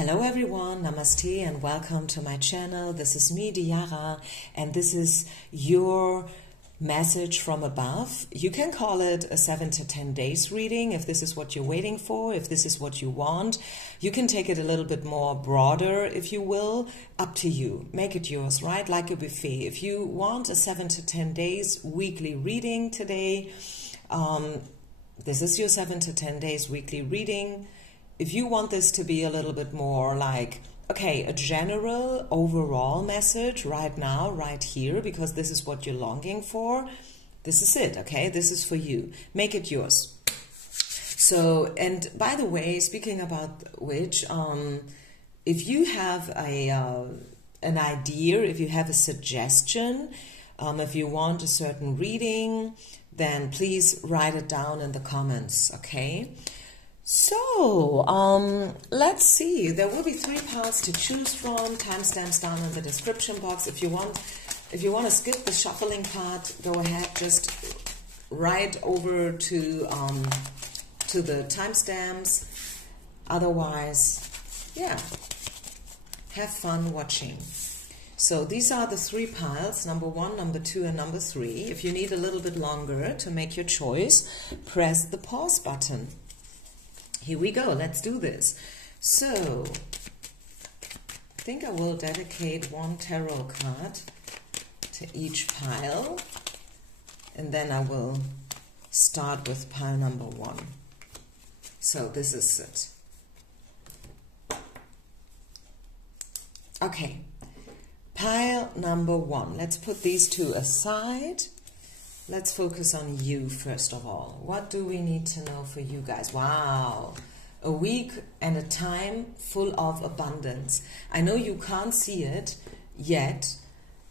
Hello everyone, namaste and welcome to my channel. This is me, Diara, and this is your message from above. You can call it a 7 to 10 days reading if this is what you're waiting for, if this is what you want. You can take it a little bit more broader if you will, up to you. Make it yours, right? Like a buffet. If you want a 7 to 10 days weekly reading today, this is your 7 to 10 days weekly reading. If you want this to be a little bit more like, okay, a general overall message right now, right here, because this is what you're longing for, this is it, okay? This is for you. Make it yours. So, and by the way, speaking about which, if you have an idea, if you have a suggestion, if you want a certain reading, then please write it down in the comments, okay? So, let's see. There will be 3 parts to choose from. Timestamps down in the description box. If you want to skip the shuffling part, go ahead. Just write over to the timestamps. Otherwise, yeah, have fun watching. So these are the 3 piles, number 1, number 2, and number 3. If you need a little bit longer to make your choice, press the pause button. Here we go, let's do this. So, I think I will dedicate 1 tarot card to each pile, and then I will start with pile number 1. So this is it. Okay, pile number 1. Let's put these 2 aside. Let's focus on you first of all. What do we need to know for you guys? Wow, a week and a time full of abundance. I know you can't see it yet,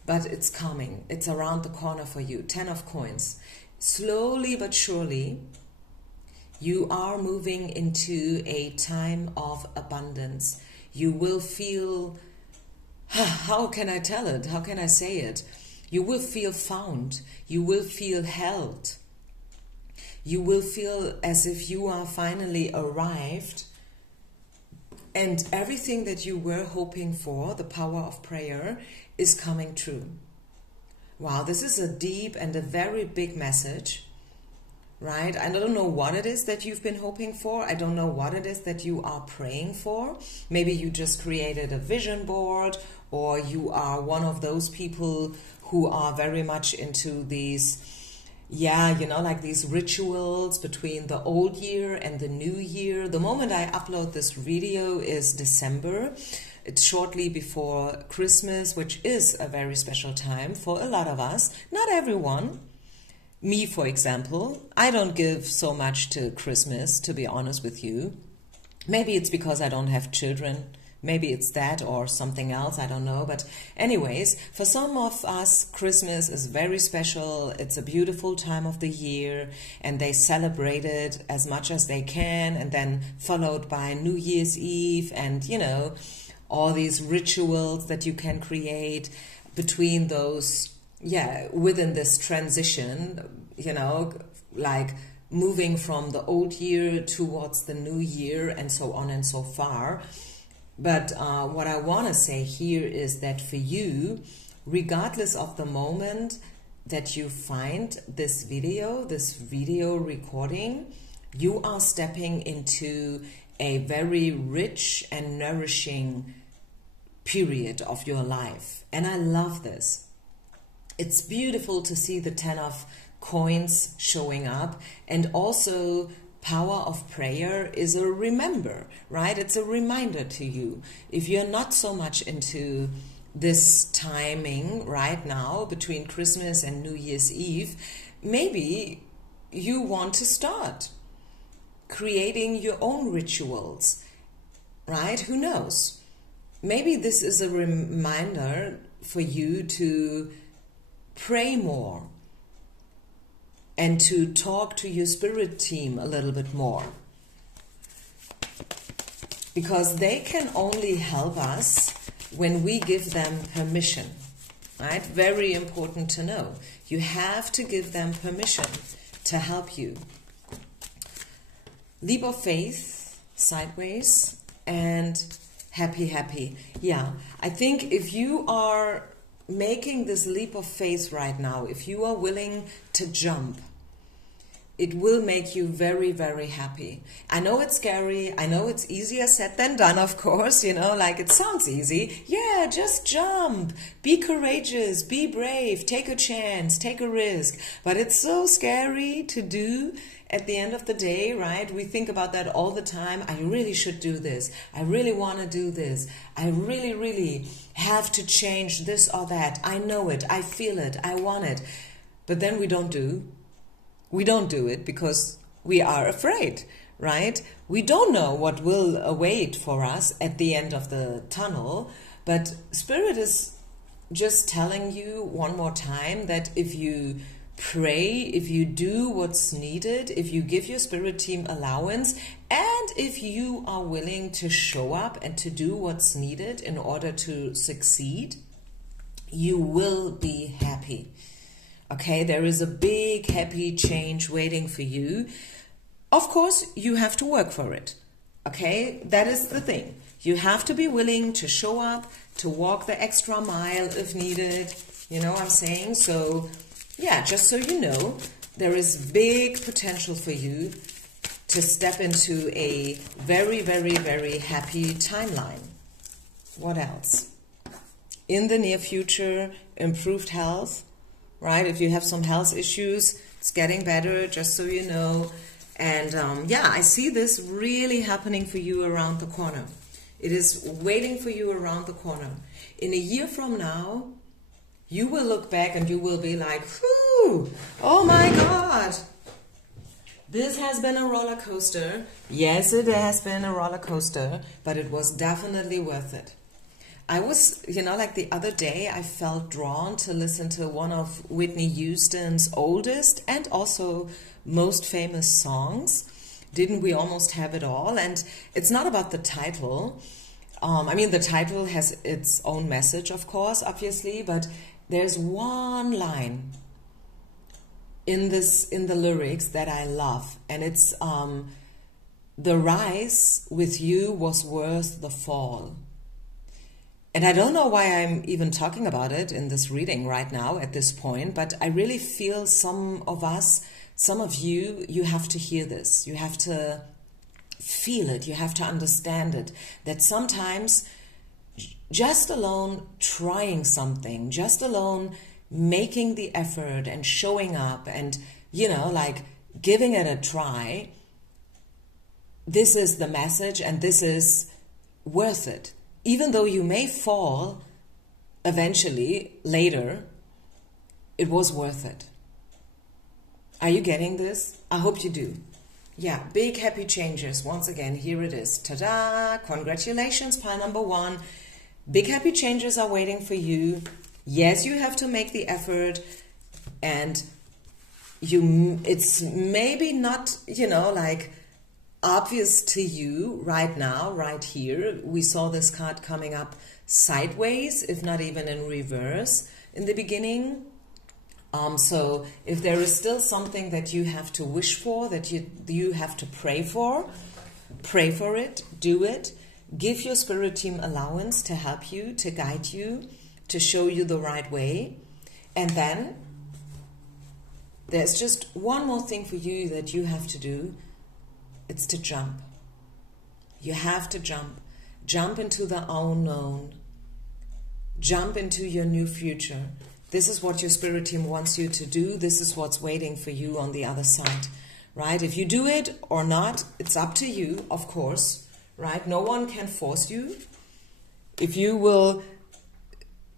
but it's coming. It's around the corner for you. 10 of coins. Slowly but surely, you are moving into a time of abundance. You will feel, how can I tell it? How can I say it? You will feel found. You will feel held. You will feel as if you are finally arrived. And everything that you were hoping for, the power of prayer, is coming true. Wow, this is a deep and a very big message, right? I don't know what it is that you've been hoping for. I don't know what it is that you are praying for. Maybe you just created a vision board, or you are one of those people who are very much into these, yeah, you know, like these rituals between the old year and the new year. The moment I upload this video is December. It's shortly before Christmas, which is a very special time for a lot of us. Not everyone. Me, for example, I don't give so much to Christmas, to be honest with you. Maybe it's because I don't have children. Maybe it's that or something else, I don't know. But anyways, for some of us, Christmas is very special. It's a beautiful time of the year, and they celebrate it as much as they can, and then followed by New Year's Eve and, you know, all these rituals that you can create between those, yeah, within this transition, you know, like moving from the old year towards the new year and so on and so far. But what I want to say here is that for you, regardless of the moment that you find this video recording, you are stepping into a very rich and nourishing period of your life. And I love this. It's beautiful to see the 10 of coins showing up, and also power of prayer is a remember, right? It's a reminder to you. If you're not so much into this timing right now between Christmas and New Year's Eve, maybe you want to start creating your own rituals, right? Who knows? Maybe this is a reminder for you to pray more and to talk to your spirit team a little bit more, because they can only help us when we give them permission, right? Very important to know. You have to give them permission to help you. Leap of faith, sideways, and Happy, happy. Yeah, I think if you are making this leap of faith right now, if you are willing to jump, it will make you very, very happy. I know it's scary. I know it's easier said than done, of course. You know, like it sounds easy. Yeah, just jump. Be courageous. Be brave. Take a chance. Take a risk. But it's so scary to do at the end of the day, right? We think about that all the time. I really should do this. I really want to do this. I really, really have to change this or that. I know it. I feel it. I want it. But then we don't do. We don't do it because we are afraid, right? We don't know what will await for us at the end of the tunnel, but Spirit is just telling you one more time that if you pray, if you do what's needed, if you give your Spirit team allowance, and if you are willing to show up and to do what's needed in order to succeed, you will be happy. Okay, there is a big happy change waiting for you. Of course, you have to work for it. Okay, that is the thing. You have to be willing to show up, to walk the extra mile if needed. You know what I'm saying? So, yeah, just so you know, there is big potential for you to step into a very, very, very happy timeline. What else? In the near future, improved health. Right, if you have some health issues, it's getting better, just so you know. And yeah, I see this really happening for you around the corner. It is waiting for you around the corner. In a year from now, you will look back and you will be like, whew, oh my God. This has been a roller coaster. Yes, it has been a roller coaster, but it was definitely worth it. I was, you know, like the other day, I felt drawn to listen to one of Whitney Houston's oldest and also most famous songs. Didn't We Almost Have It All? And it's not about the title. I mean, the title has its own message, of course, obviously, but there's one line in the lyrics that I love, and it's the rise with you was worth the fall. And I don't know why I'm even talking about it in this reading right now at this point, but I really feel some of us, some of you, you have to hear this. You have to feel it. You have to understand it. That sometimes just alone trying something, just alone making the effort and showing up and, you know, like giving it a try, this is the message and this is worth it. Even though you may fall eventually, later, it was worth it. Are you getting this? I hope you do. Yeah, big happy changes. Once again, here it is. Ta-da! Congratulations, pile number 1. Big happy changes are waiting for you. Yes, you have to make the effort, and it's maybe not, you know, like obvious to you right now, right here. We saw this card coming up sideways, if not even in reverse in the beginning. So if there is still something that you have to wish for, that you have to pray for it, do it. Give your spirit team allowance to help you, to guide you, to show you the right way. And then there's just one more thing for you that you have to do. It's to jump. You have to jump. Jump into the unknown. Jump into your new future. This is what your spirit team wants you to do. This is what's waiting for you on the other side, right? If you do it or not, it's up to you, of course, right? No one can force you. If you will,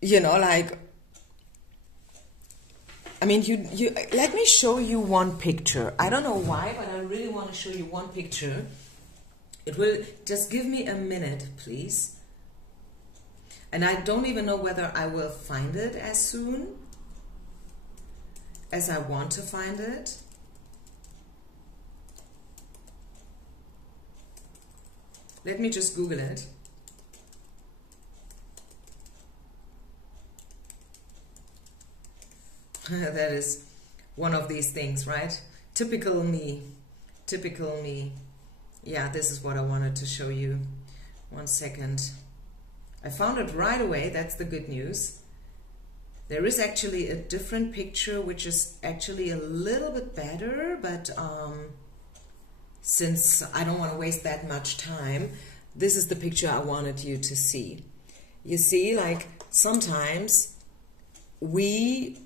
you know, like, I mean, you let me show you one picture. I don't know why, but I really want to show you one picture. It will just give me a minute, please. And I don't even know whether I will find it as soon as I want to find it. Let me just Google it. That is one of these things, right? Typical me. Typical me. Yeah, this is what I wanted to show you. 1 second. I found it right away. That's the good news. There is actually a different picture, which is actually a little bit better, but since I don't want to waste that much time, this is the picture I wanted you to see. You see, like, sometimes we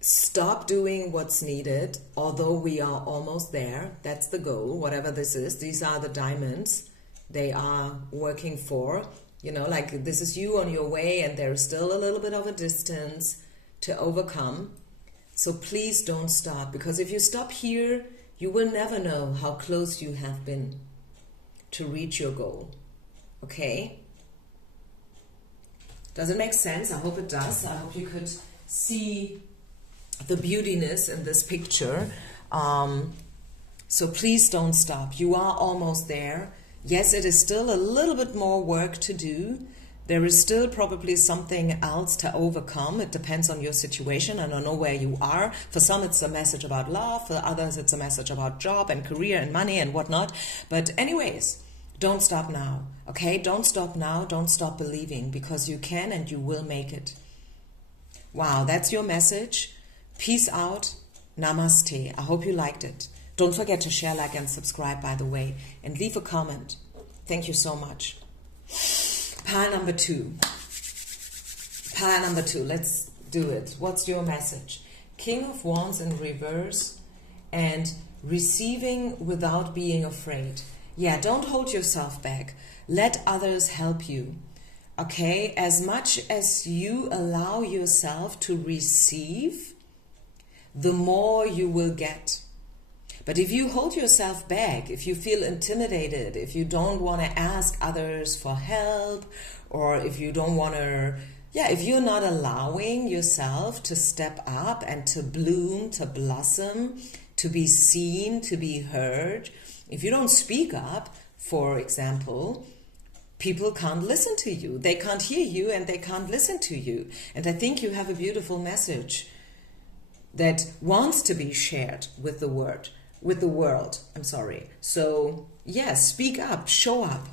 stop doing what's needed, although we are almost there. That's the goal, whatever this is. These are the diamonds they are working for. You know, like, this is you on your way, and there's still a little bit of a distance to overcome. So please don't stop, because if you stop here, you will never know how close you have been to reach your goal. Okay? Does it make sense? I hope it does. I hope you could see the beautiness in this picture. So please don't stop. You are almost there. Yes, it is still a little bit more work to do. There is still probably something else to overcome. It depends on your situation. I don't know where you are. For some, it's a message about love. For others, it's a message about job and career and money and whatnot. But anyways, don't stop now. Okay? Don't stop now. Don't stop believing, because you can and you will make it. Wow, that's your message. Peace out. Namaste. I hope you liked it. Don't forget to share, like, and subscribe, by the way, and leave a comment. Thank you so much. Pile number 2. Pile number 2. Let's do it. What's your message? King of Wands in reverse and receiving without being afraid. Yeah, don't hold yourself back. Let others help you. Okay? As much as you allow yourself to receive, the more you will get. But if you hold yourself back, if you feel intimidated, if you don't want to ask others for help, or if you don't want to, if you're not allowing yourself to step up and to bloom, to blossom, to be seen, to be heard, if you don't speak up, for example, people can't listen to you. They can't hear you and they can't listen to you. And I think you have a beautiful message that wants to be shared with the world. So, yes, speak up, show up,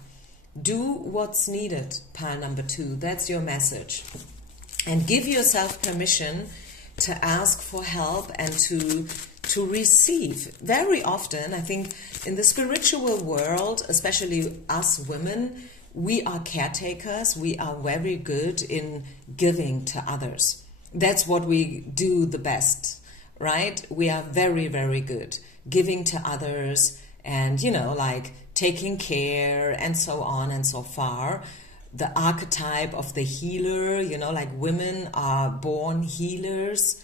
do what's needed, pile number 2. That's your message. And give yourself permission to ask for help and to receive. Very often, I think, in the spiritual world, especially us women, we are caretakers. We are very good in giving to others. That's what we do the best, right? We are very, very good. Giving to others and, you know, like taking care and so on and so far. The archetype of the healer, you know, like women are born healers.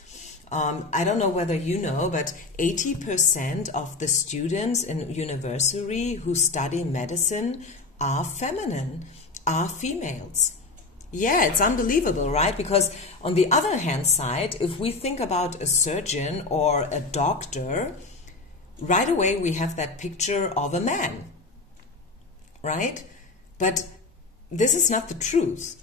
I don't know whether you know, but 80% of the students in university who study medicine are feminine, are females. Yeah, it's unbelievable, right? Because on the other hand side, if we think about a surgeon or a doctor, right away we have that picture of a man, right? But this is not the truth.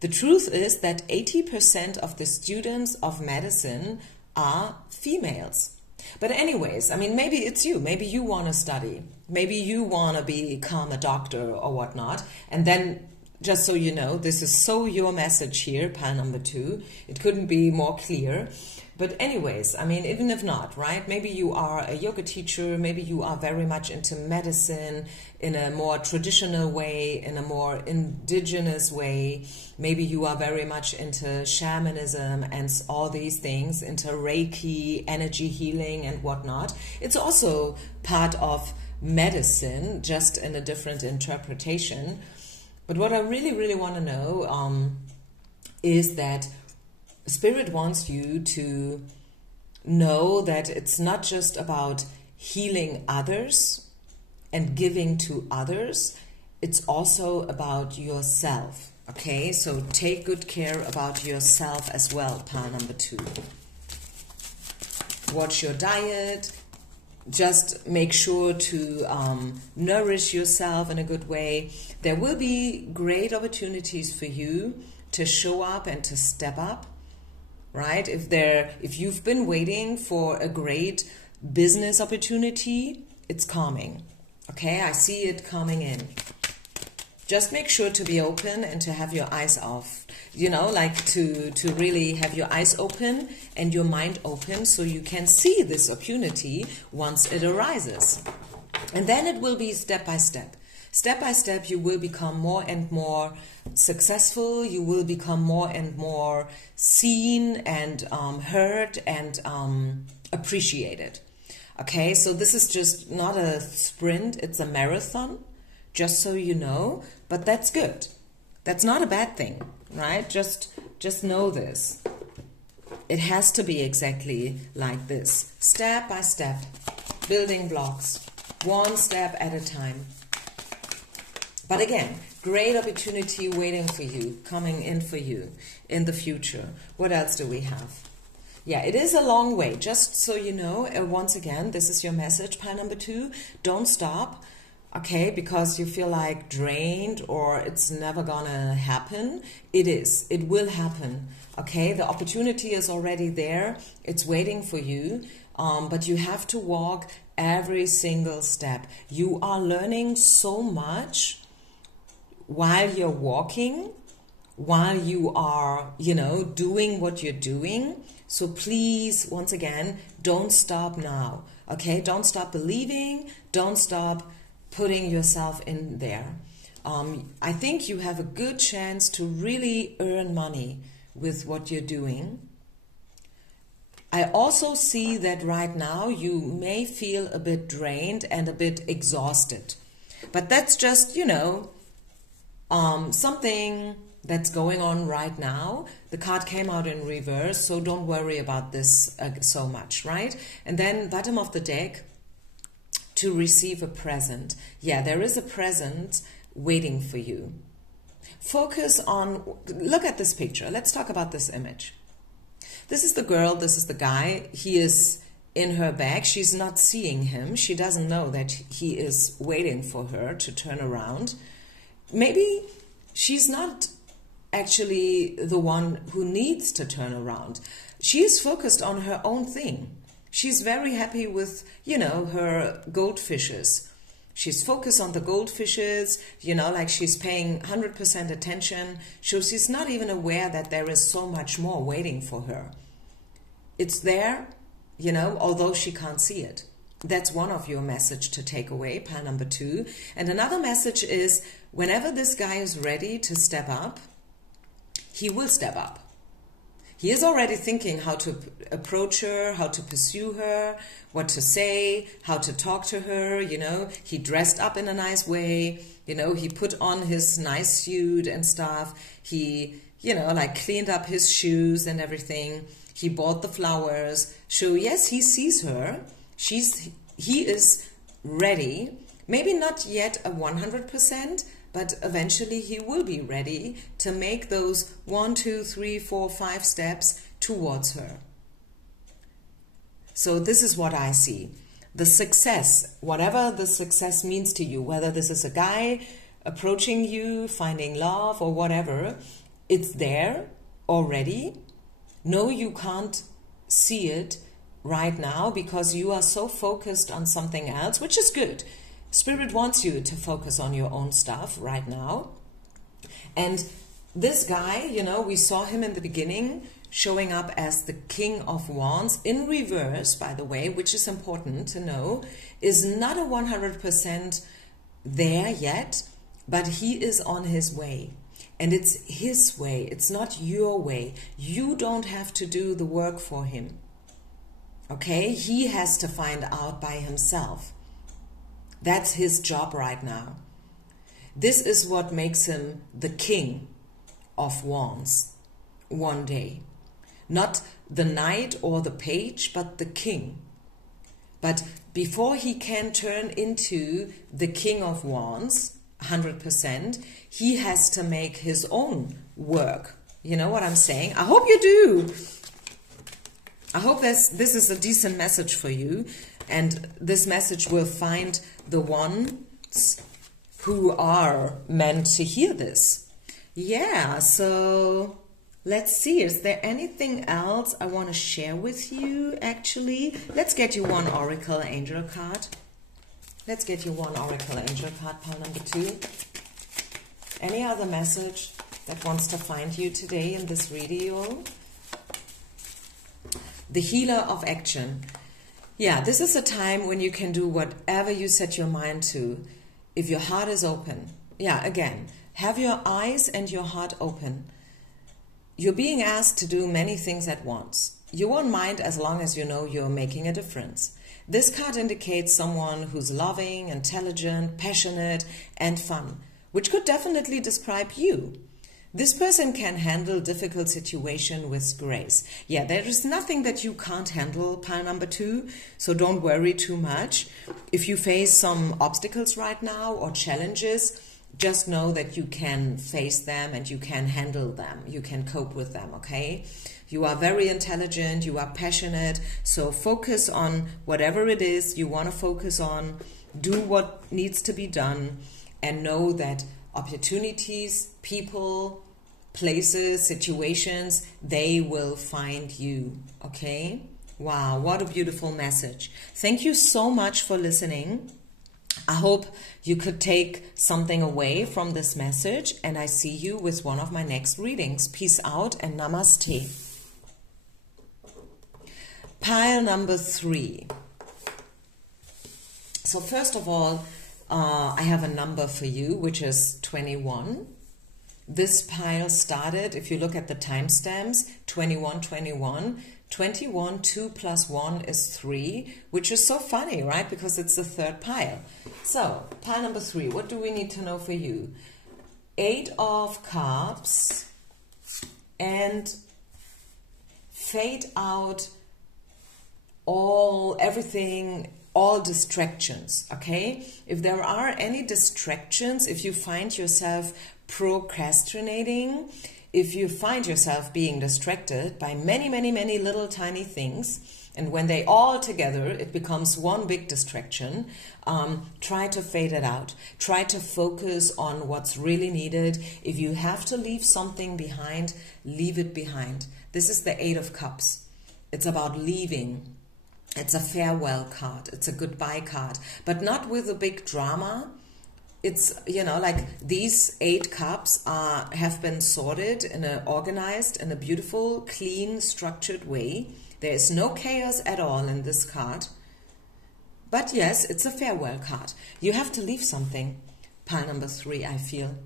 The truth is that 80% of the students of medicine are females. But anyways, I mean, maybe it's you. Maybe you want to study. Maybe you want to become a doctor or whatnot. And then, just so you know, this is so your message here, pile number 2. It couldn't be more clear. But anyways, I mean, even if not, right? Maybe you are a yoga teacher, maybe you are very much into medicine in a more traditional way, in a more indigenous way. Maybe you are very much into shamanism and all these things, into Reiki, energy healing and whatnot. It's also part of medicine, just in a different interpretation. But what I really, really want to know is that Spirit wants you to know that it's not just about healing others and giving to others, it's also about yourself. Okay, so take good care about yourself as well, pile number 2. Watch your diet. Just make sure to nourish yourself in a good way. There will be great opportunities for you to show up and to step up. Right? If you've been waiting for a great business opportunity, it's coming. Okay, I see it coming in. Just make sure to be open and to have your eyes off. You know, like to really have your eyes open and your mind open so you can see this opportunity once it arises. And then it will be step by step. Step by step, you will become more and more successful. You will become more and more seen and heard and appreciated. Okay, so this is just not a sprint, it's a marathon, just so you know. But that's good. That's not a bad thing, right? Just know this. It has to be exactly like this. Step by step, building blocks, one step at a time. But again, great opportunity waiting for you, coming in for you in the future. What else do we have? Yeah, it is a long way. Just so you know, once again, this is your message, pile number 2. Don't stop, okay, because you feel like drained or it's never gonna happen. It is. It will happen, okay? The opportunity is already there. It's waiting for you, but you have to walk every single step. You are learning so much while you're walking, while you are, you know, doing what you're doing. So please, once again, don't stop now, okay? Don't stop believing. Don't stop putting yourself in there. I think you have a good chance to really earn money with what you're doing. I also see that right now you may feel a bit drained and a bit exhausted. But that's just, you know, something that's going on right now. The card came out in reverse, so don't worry about this so much, right? And then bottom of the deck, to receive a present. Yeah, there is a present waiting for you. Focus on, look at this picture. Let's talk about this image. This is the girl, this is the guy. He is in her bag. She's not seeing him. She doesn't know that he is waiting for her to turn around. Maybe she's not actually the one who needs to turn around. She is focused on her own thing. She's very happy with, you know, her goldfishes. She's focused on the goldfishes, you know, like she's paying 100% attention. So she's not even aware that there is so much more waiting for her. It's there, you know, although she can't see it. That's one of your message to take away, pile number 2. And another message is, whenever this guy is ready to step up, he will step up. He is already thinking how to approach her, how to pursue her, what to say, how to talk to her, you know. He dressed up in a nice way, you know, he put on his nice suit and stuff. He, you know, like cleaned up his shoes and everything. He bought the flowers. So yes, he sees her. He is ready. Maybe not yet a 100%, but eventually he will be ready to make those 1, 2, 3, 4, 5 steps towards her. So this is what I see. The success, whatever the success means to you, whether this is a guy approaching you, finding love or whatever, it's there already. No, you can't see it right now because you are so focused on something else, which is good. Spirit wants you to focus on your own stuff right now. And this guy, you know, we saw him in the beginning showing up as the King of Wands in reverse, by the way, which is important to know, is not a 100% there yet, but he is on his way. And it's his way. It's not your way. You don't have to do the work for him. Okay? He has to find out by himself. That's his job right now. This is what makes him the King of Wands one day. Not the knight or the page, but the king. But before he can turn into the King of Wands, 100%, he has to make his own work. You know what I'm saying? I hope you do. I hope this is a decent message for you. And this message will find the ones who are meant to hear this. Yeah, so let's see. Is there anything else I want to share with you, actually? Let's get you one Oracle Angel card. Let's get you one Oracle Angel card, pile number 2. Any other message that wants to find you today in this video? The Healer of Action. Yeah, this is a time when you can do whatever you set your mind to, if your heart is open. Yeah, again, have your eyes and your heart open. You're being asked to do many things at once. You won't mind as long as you know you're making a difference. This card indicates someone who's loving, intelligent, passionate, and fun, which could definitely describe you. This person can handle difficult situations with grace. Yeah, there is nothing that you can't handle, pile number 2, so don't worry too much. If you face some obstacles right now or challenges, just know that you can face them and you can handle them. You can cope with them, okay? You are very intelligent, you are passionate, so focus on whatever it is you want to focus on. Do what needs to be done and know that opportunities, people, places, situations, they will find you, okay? Wow, what a beautiful message. Thank you so much for listening. I hope you could take something away from this message, and I see you with one of my next readings. Peace out and namaste. Pile number 3. So first of all, I have a number for you, which is 21. This pile started, if you look at the timestamps, 21, 21, 2 plus 1 is 3, which is so funny, right? Because it's the third pile. So, pile number 3, what do we need to know for you? 8 of Cups and fade out everything, all distractions, okay? If there are any distractions, if you find yourself procrastinating, if you find yourself being distracted by many little tiny things, and when they all together, it becomes one big distraction, try to fade it out. Try to focus on what's really needed. If you have to leave something behind, leave it behind. This is the 8 of Cups. It's about leaving. It's a farewell card. It's a goodbye card, but not with a big drama. It's, you know, like these 8 cups have been sorted organized in a beautiful, clean, structured way. There is no chaos at all in this card. But yes, it's a farewell card. You have to leave something. Pile number 3, I feel.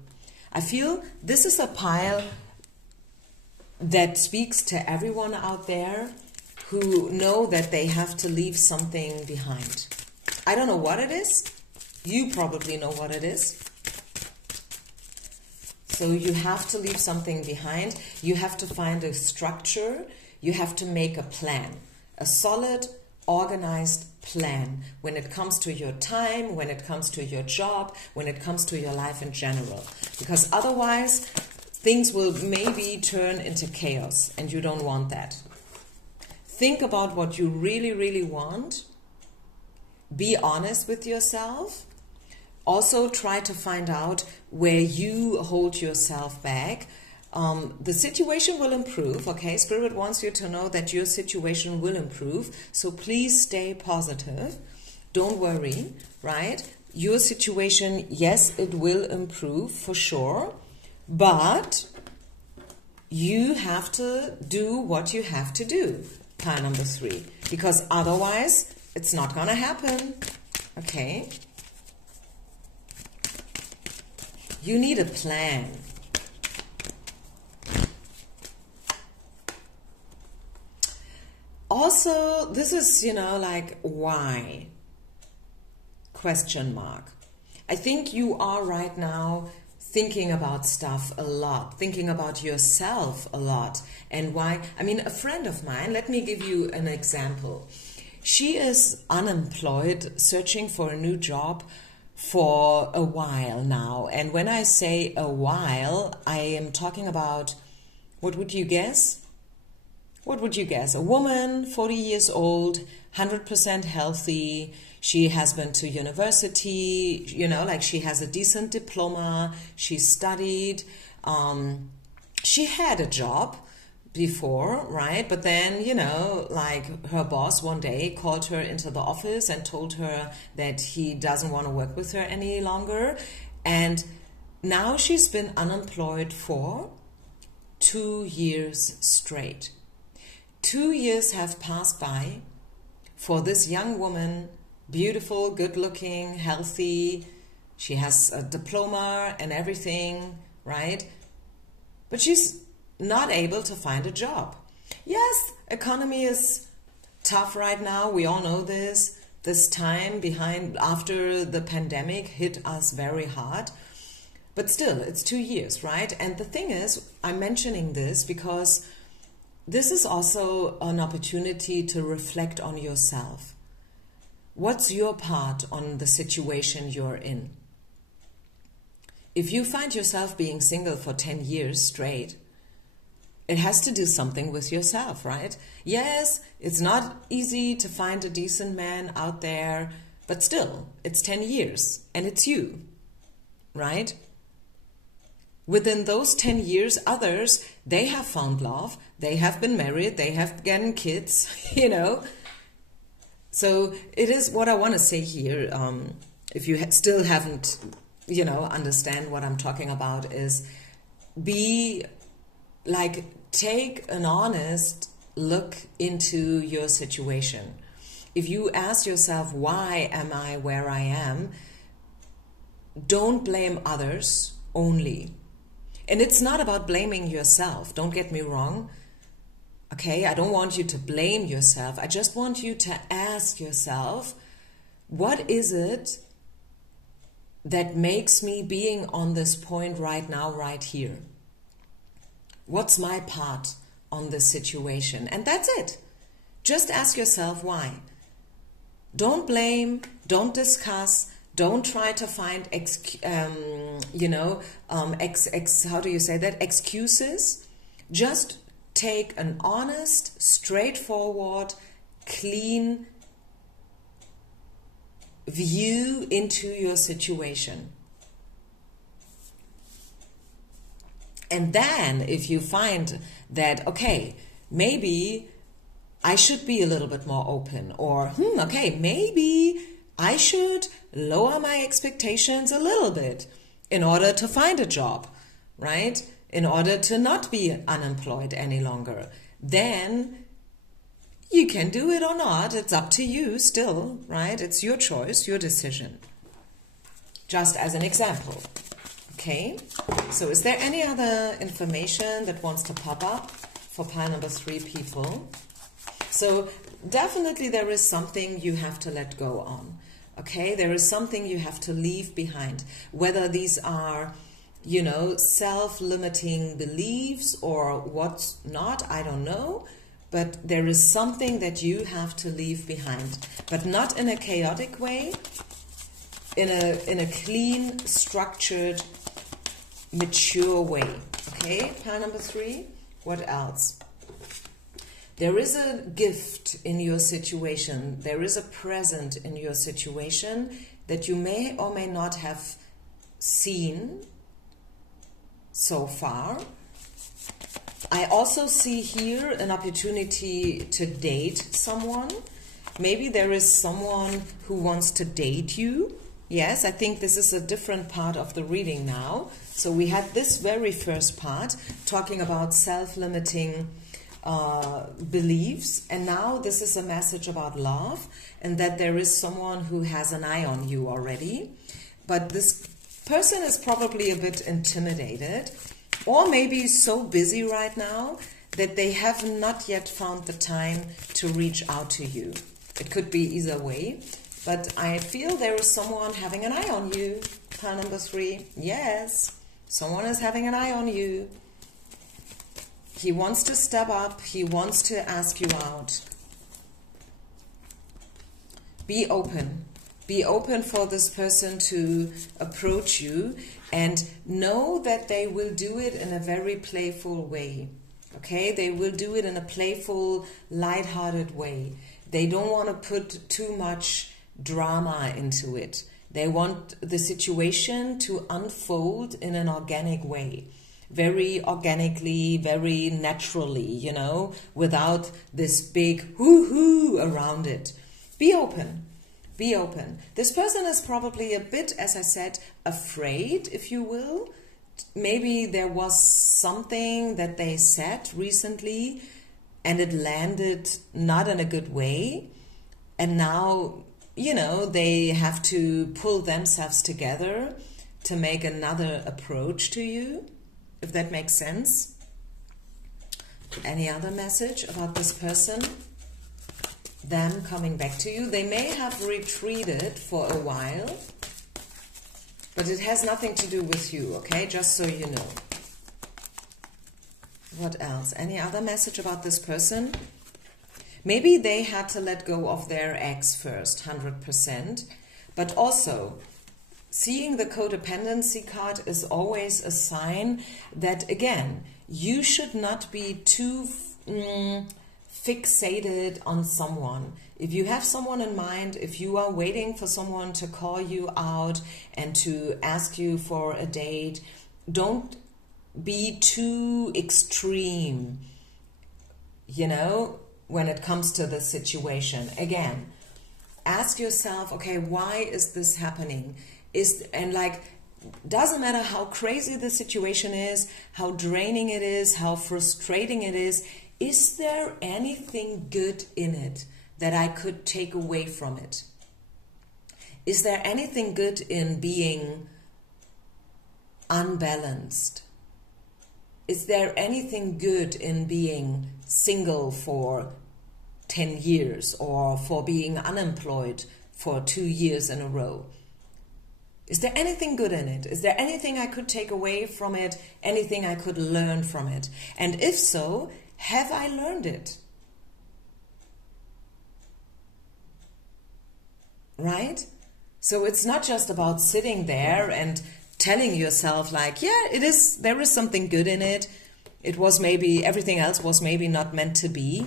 I feel this is a pile that speaks to everyone out there who know that they have to leave something behind. I don't know what it is. You probably know what it is. So you have to leave something behind. You have to find a structure. You have to make a plan. A solid, organized plan when it comes to your time, when it comes to your job, when it comes to your life in general. Because otherwise, things will maybe turn into chaos, and you don't want that. Think about what you really want. Be honest with yourself. Also try to find out where you hold yourself back. The situation will improve, okay? Spirit wants you to know that your situation will improve. So please stay positive. Don't worry, right? Your situation, yes, it will improve for sure. But you have to do what you have to do. Pile number 3, because otherwise it's not gonna happen, okay? You need a plan. Also, this is, you know, like, why? Question mark. I think you are right now thinking about stuff a lot, thinking about yourself a lot. And why? I mean, a friend of mine, let me give you an example. She is unemployed, searching for a new job for a while now. And when I say a while, I am talking about, what would you guess? What would you guess? A woman, 40 years old, 100% healthy. She has been to university, you know, like she has a decent diploma. She studied. She had a job, before, right? But then, you know, like her boss one day called her into the office and told her that he doesn't want to work with her any longer. And now she's been unemployed for 2 years straight. 2 years have passed by for this young woman, beautiful, good-looking, healthy. She has a diploma and everything, right? But she's not able to find a job. Yes, economy is tough right now. We all know this. This time after the pandemic hit us very hard. But still, it's 2 years, right? And the thing is, I'm mentioning this because this is also an opportunity to reflect on yourself. What's your part on the situation you're in? If you find yourself being single for 10 years straight, it has to do something with yourself, right? Yes, it's not easy to find a decent man out there, but still, it's 10 years and it's you, right? Within those 10 years, others, they have found love, they have been married, they have gotten kids, you know. So it is what I want to say here, if you still haven't, you know, understand what I'm talking about, is take an honest look into your situation. If you ask yourself, why am I where I am? Don't blame others only. And it's not about blaming yourself, don't get me wrong. Okay, I don't want you to blame yourself. I just want you to ask yourself, what is it that makes me being on this point right now, right here? What's my part on this situation? And that's it. Just ask yourself why. Don't blame, don't discuss, don't try to find excuses. Just take an honest, straightforward, clean view into your situation. And then if you find that, okay, maybe I should be a little bit more open, or, okay, maybe I should lower my expectations a little bit in order to find a job, right? In order to not be unemployed any longer. Then you can do it or not. It's up to you still, right? It's your choice, your decision. Just as an example. Okay, so is there any other information that wants to pop up for pile number 3 people? So definitely there is something you have to let go on. Okay, there is something you have to leave behind. Whether these are, you know, self-limiting beliefs or what's not, I don't know. But there is something that you have to leave behind. But not in a chaotic way, in a clean, structured, mature way. Okay, pile number 3. What else? There is a gift in your situation. There is a present in your situation that you may or may not have seen so far. I also see here an opportunity to date someone. Maybe there is someone who wants to date you. Yes, I think this is a different part of the reading now. So we had this very first part talking about self-limiting beliefs, and now this is a message about love and that there is someone who has an eye on you already. But this person is probably a bit intimidated, or maybe so busy right now that they have not yet found the time to reach out to you. It could be either way. But I feel there is someone having an eye on you. Pile number 3. Yes, someone is having an eye on you. He wants to step up. He wants to ask you out. Be open. Be open for this person to approach you, and know that they will do it in a very playful way. Okay? They will do it in a playful, lighthearted way. They don't want to put too much drama into it. They want the situation to unfold in an organic way. very organically, very naturally, you know, without this big hoo-hoo around it. Be open. Be open. This person is probably a bit, as I said, afraid, if you will. Maybe there was something that they said recently and it landed not in a good way. And now, you know, they have to pull themselves together to make another approach to you, if that makes sense. Any other message about this person? Them coming back to you. They may have retreated for a while, but it has nothing to do with you, okay? Just so you know. What else? Any other message about this person? Maybe they had to let go of their ex first, 100%. But also, seeing the codependency card is always a sign that, again, you should not be too fixated on someone. If you have someone in mind, if you are waiting for someone to call you out and to ask you for a date, don't be too extreme, you know, when it comes to the situation. Again, ask yourself, okay, why is this happening? Doesn't matter how crazy the situation is, how draining it is, how frustrating it is there anything good in it that I could take away from it? Is there anything good in being unbalanced? Is there anything good in being single for 10 years or for being unemployed for 2 years in a row? Is there anything good in it? Is there anything I could take away from it? Anything I could learn from it? And if so, have I learned it? Right? So it's not just about sitting there and telling yourself like, yeah, there is something good in it. It was maybe, everything else was maybe not meant to be.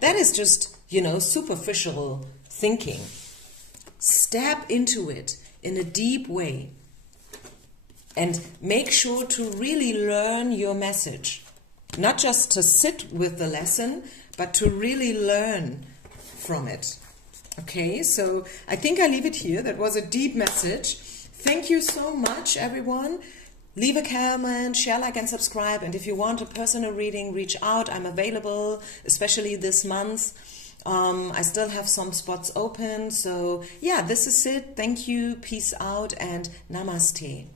That is just, you know, superficial thinking. Step into it in a deep way and make sure to really learn your message. Not just to sit with the lesson, but to really learn from it. Okay, so I think I leave it here. That was a deep message. Thank you so much, everyone. Leave a comment, share, like, and subscribe. And if you want a personal reading, reach out. I'm available, especially this month. I still have some spots open. So yeah, this is it. Thank you. Peace out and namaste.